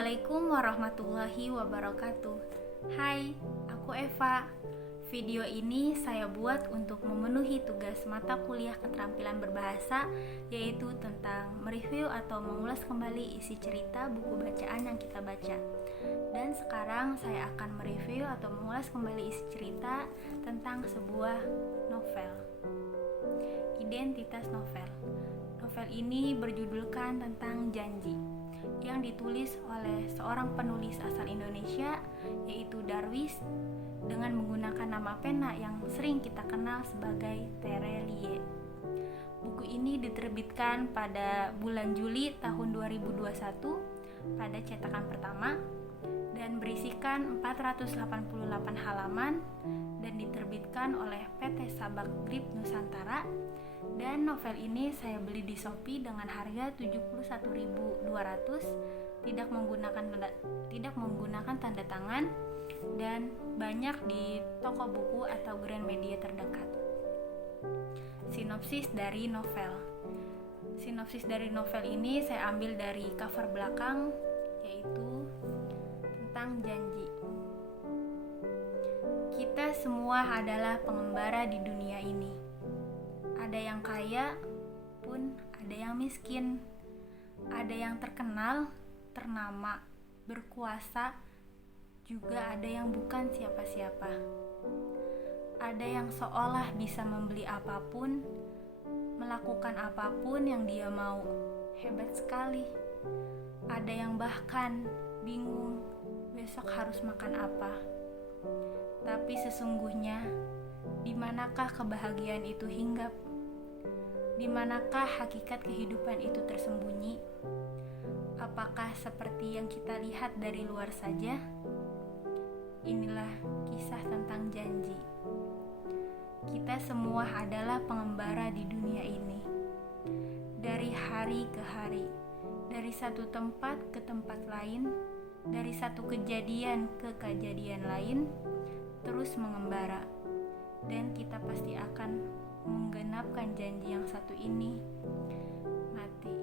Assalamualaikum warahmatullahi wabarakatuh. Hai, aku Eva. Video ini saya buat untuk memenuhi tugas mata kuliah keterampilan berbahasa, yaitu tentang mereview atau mengulas kembali isi cerita buku bacaan yang kita baca. Dan sekarang saya akan mereview atau mengulas kembali isi cerita tentang sebuah novel. Identitas novel. Novel ini berjudulkan tentang janji, yang ditulis oleh seorang penulis asal Indonesia, yaitu Darwis, dengan menggunakan nama pena yang sering kita kenal sebagai Terelie. Buku ini diterbitkan pada bulan Juli tahun 2021 pada cetakan pertama dan berisikan 488 halaman dan diterbitkan oleh PT Sabak Grip Nusantara. Dan novel ini saya beli di Shopee dengan harga 71.200, tidak menggunakan tanda tangan, dan banyak di toko buku atau Gramedia terdekat. Sinopsis dari novel. Sinopsis dari novel ini saya ambil dari cover belakang, yaitu tentang janji. Kita semua adalah pengembara di dunia ini. Ada yang kaya pun ada yang miskin. Ada yang terkenal, ternama, berkuasa, juga ada yang bukan siapa-siapa. Ada yang seolah bisa membeli apapun, melakukan apapun yang dia mau. Hebat sekali. Ada yang bahkan bingung besok harus makan apa. Tapi sesungguhnya, di manakah kebahagiaan itu hinggap? Di manakah hakikat kehidupan itu tersembunyi? Apakah seperti yang kita lihat dari luar saja? Inilah kisah tentang janji. Kita semua adalah pengembara di dunia ini. Dari hari ke hari, dari satu tempat ke tempat lain, dari satu kejadian ke kejadian lain, terus mengembara. Dan kita pasti akan menggenapkan janji yang satu ini, mati.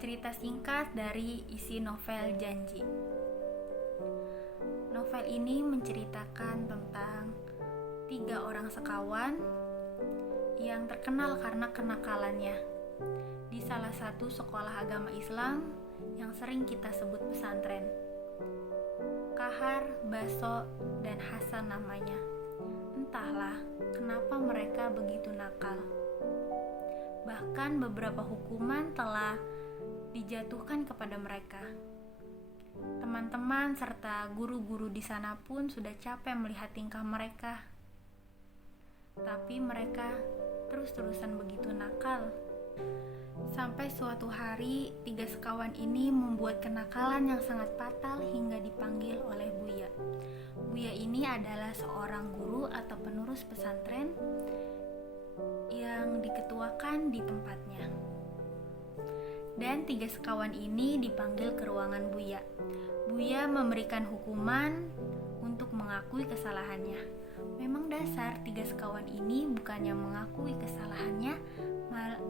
Cerita singkat dari isi novel Janji. Novel ini menceritakan tentang 3 orang sekawan yang terkenal karena kenakalannya di salah satu sekolah agama Islam yang sering kita sebut pesantren. Kahar, Baso, dan Hasan namanya. Entahlah kenapa mereka begitu nakal. Bahkan beberapa hukuman telah dijatuhkan kepada mereka. Teman-teman serta guru-guru di sana pun sudah capek melihat tingkah mereka. Tapi mereka terus-terusan begitu nakal. Sampai suatu hari, 3 sekawan ini membuat kenakalan yang sangat fatal hingga dipanggil oleh Buya. Buya ini adalah seorang guru atau penerus pesantren yang diketuakan di tempatnya. Dan 3 sekawan ini dipanggil ke ruangan Buya. Buya memberikan hukuman untuk mengakui kesalahannya. Memang dasar 3 sekawan ini bukannya mengakui kesalahannya,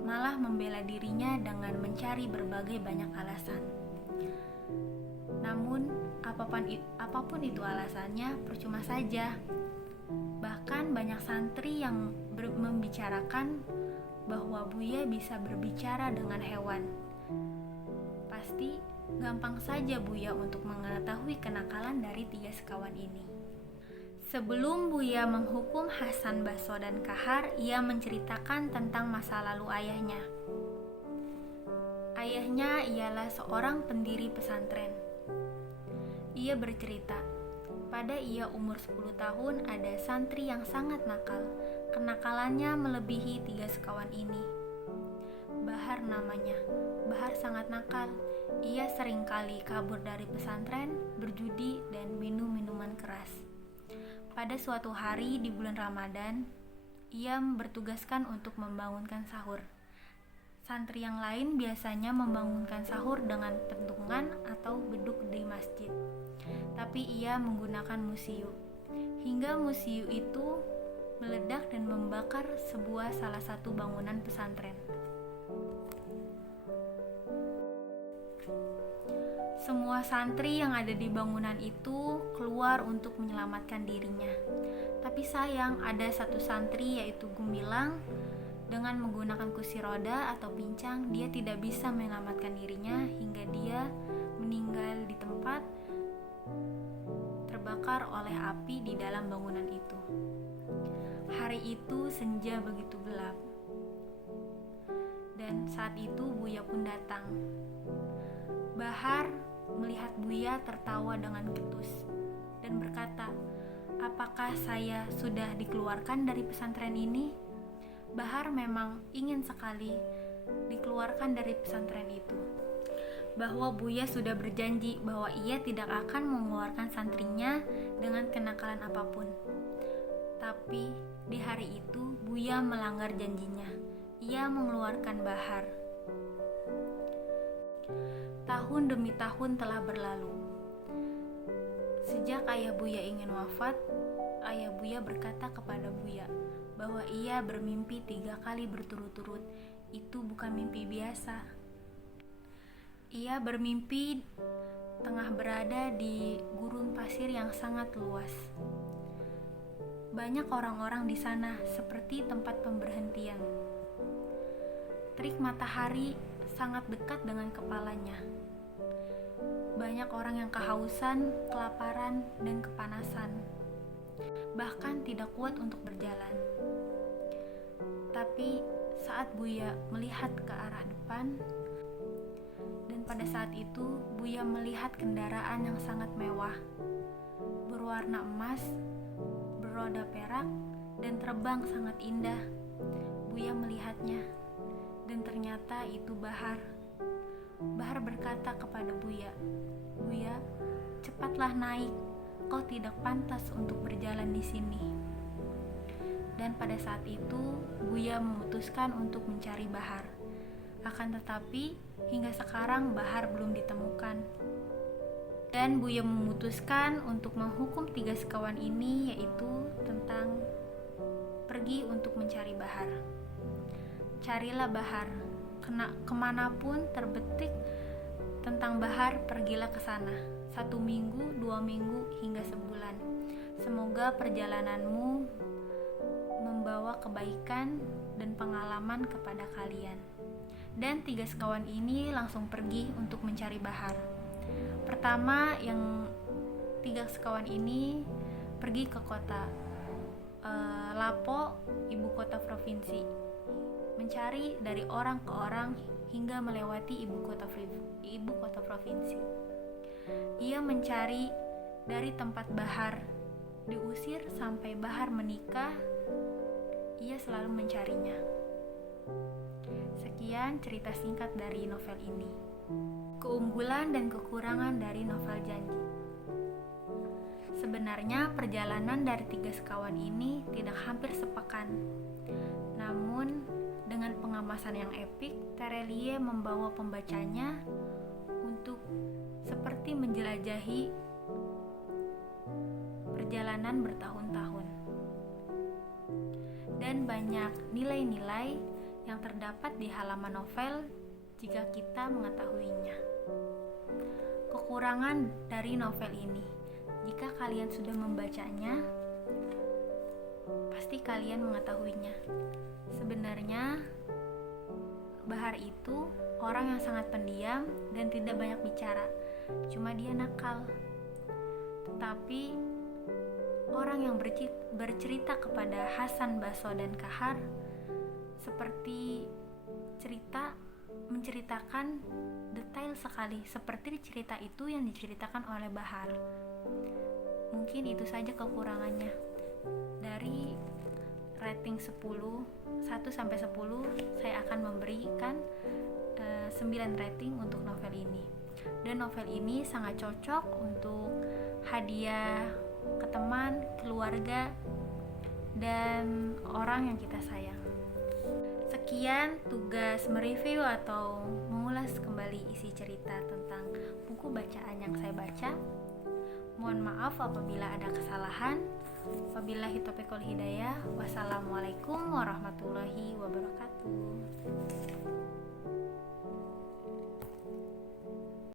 malah membela dirinya dengan mencari berbagai banyak alasan. Namun, apapun itu alasannya, percuma saja. Bahkan banyak santri yang membicarakan bahwa Buya bisa berbicara dengan hewan. Pasti gampang saja Buya untuk mengetahui kenakalan dari 3 sekawan ini. Sebelum Buya menghukum Hasan, Baso, dan Kahar, ia menceritakan tentang masa lalu ayahnya. Ayahnya ialah seorang pendiri pesantren. Ia bercerita, pada ia umur 10 tahun ada santri yang sangat nakal. Kenakalannya melebihi 3 sekawan ini. Bahar namanya. Bahar sangat nakal. Ia seringkali kabur dari pesantren, berjudi, dan minum minuman keras. Pada suatu hari di bulan Ramadan, ia bertugaskan untuk membangunkan sahur. Santri yang lain biasanya membangunkan sahur dengan pentungan atau beduk di masjid. Tapi ia menggunakan musiu. Hingga musiu itu meledak dan membakar salah satu bangunan pesantren. Semua santri yang ada di bangunan itu keluar untuk menyelamatkan dirinya. Tapi sayang, ada satu santri yaitu Gumilang. Dengan menggunakan kursi roda atau pincang, dia tidak bisa menyelamatkan dirinya hingga dia meninggal di tempat terbakar oleh api di dalam bangunan itu. Hari itu senja begitu gelap. Dan saat itu Buya pun datang. Bahar melihat Buya tertawa dengan ketus dan berkata, "Apakah saya sudah dikeluarkan dari pesantren ini?" Bahar memang ingin sekali dikeluarkan dari pesantren itu. Bahwa Buya sudah berjanji bahwa ia tidak akan mengeluarkan santrinya dengan kenakalan apapun. Tapi di hari itu Buya melanggar janjinya. Ia mengeluarkan Bahar. Tahun demi tahun telah berlalu. Sejak ayah Buya ingin wafat, ayah Buya berkata kepada Buya bahwa ia bermimpi 3 kali berturut-turut. Itu bukan mimpi biasa. Ia bermimpi tengah berada di gurun pasir yang sangat luas. Banyak orang-orang di sana seperti tempat pemberhentian. Terik matahari sangat dekat dengan kepalanya. Banyak orang yang kehausan, kelaparan, dan kepanasan. Bahkan tidak kuat untuk berjalan. Tapi saat Buya melihat ke arah depan, dan pada saat itu Buya melihat kendaraan yang sangat mewah, berwarna emas, beroda perak, dan terbang sangat indah. Buya melihatnya, dan ternyata itu Bahar. Bahar berkata kepada Buya, "Buya, cepatlah naik. Kau tidak pantas untuk berjalan di sini." Dan pada saat itu Buya memutuskan untuk mencari Bahar. Akan tetapi hingga sekarang Bahar belum ditemukan. Dan Buya memutuskan untuk menghukum 3 sekawan ini, yaitu tentang pergi untuk mencari Bahar. Carilah Bahar, kemanapun terbetik tentang Bahar, pergilah ke sana. 1 minggu, 2 minggu, hingga sebulan. Semoga perjalananmu membawa kebaikan dan pengalaman kepada kalian. Dan 3 sekawan ini langsung pergi untuk mencari Bahar. Pertama, yang 3 sekawan ini pergi ke kota Lapo, ibu kota provinsi, mencari dari orang ke orang hingga melewati ibu kota provinsi. Ia mencari dari tempat Bahar diusir sampai Bahar menikah. Ia selalu mencarinya. Sekian cerita singkat dari novel ini. Keunggulan dan kekurangan dari novel Janji. Sebenarnya perjalanan dari 3 sekawan ini tidak hampir sepekan. Namun dengan pengemasan yang epik, Terelie membawa pembacanya untuk seperti menjelajahi perjalanan bertahun-tahun. Dan banyak nilai-nilai yang terdapat di halaman novel jika kita mengetahuinya. Kekurangan dari novel ini, jika kalian sudah membacanya, pasti kalian mengetahuinya. Sebenarnya Bahar itu orang yang sangat pendiam dan tidak banyak bicara, cuma dia nakal. Tetapi orang yang bercerita kepada Hasan, Baso, dan Kahar seperti menceritakan detail sekali seperti cerita itu yang diceritakan oleh Bahar. Mungkin itu saja kekurangannya. Dari rating 1 sampai 10, saya akan memberikan 9 rating untuk novel ini. Dan novel ini sangat cocok untuk hadiah ke teman, keluarga, dan orang yang kita sayang. Sekian tugas mereview atau mengulas kembali isi cerita tentang buku bacaan yang saya baca. Mohon maaf apabila ada kesalahan. Wabillahi taufiq wal hidayah. Wassalamualaikum warahmatullahi wabarakatuh.